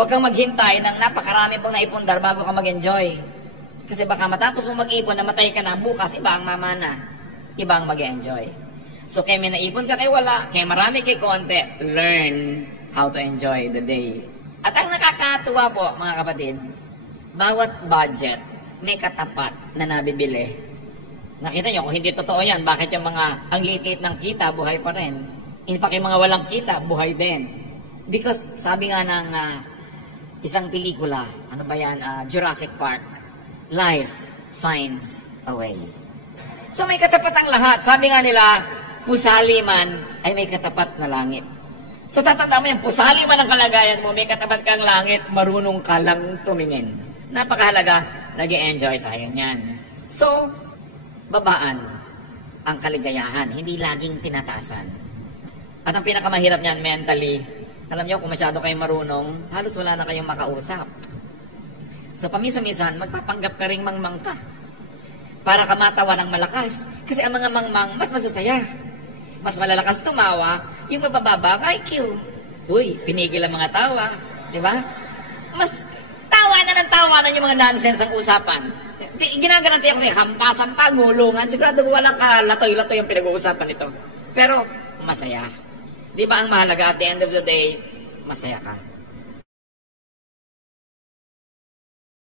Huwag kang maghintay ng napakarami pang naipundar bago ka mag-enjoy. Kasi baka matapos mo mag-ipon, namatay ka na, bukas iba ang mamana. Iba ang mag-enjoy. So kaya may naipon ka, kay wala. Kaya marami kay konti. Learn how to enjoy the day. At ang nakakatuwa po, mga kapatid, bawat budget may katapat na nabibili. Nakita nyo, kung hindi totoo yan, bakit yung mga ang liit ng kita, buhay pa rin? In fact, yung mga walang kita, buhay din. Because sabi nga ng isang pelikula, ano ba yan, Jurassic Park, life finds a way. So may katapat ang lahat. Sabi nga nila, pusali man ay may katapat na langit. So tatanda mo yan, pusali man ang kalagayan mo, may katapat kang langit, marunong ka lang tumingin. Napakahalaga, nag-e-enjoy tayo niyan. So, babaan ang kaligayahan, hindi laging tinataasan. At ang pinakamahirap niyan mentally, alam niyo kung masyado kayong marunong, halos wala na kayong makausap. So paminsan-minsan, magpapanggap ka ring mangmang ka para ka matawa ng malakas. Kasi ang mga mangmang, mas masasaya. Mas malalakas tumawa, yung mabababa ang IQ. Uy, pinigil ang mga tawa. Diba? Mas tawanan yung mga nonsense ang usapan. Ginagaranti ako sa'yo, hampasan pa, ngulungan. Sigurado walang kalatoy-latoy yung pinag-uusapan nito. Pero, masaya. Di ba ang mahalaga at the end of the day, masaya ka.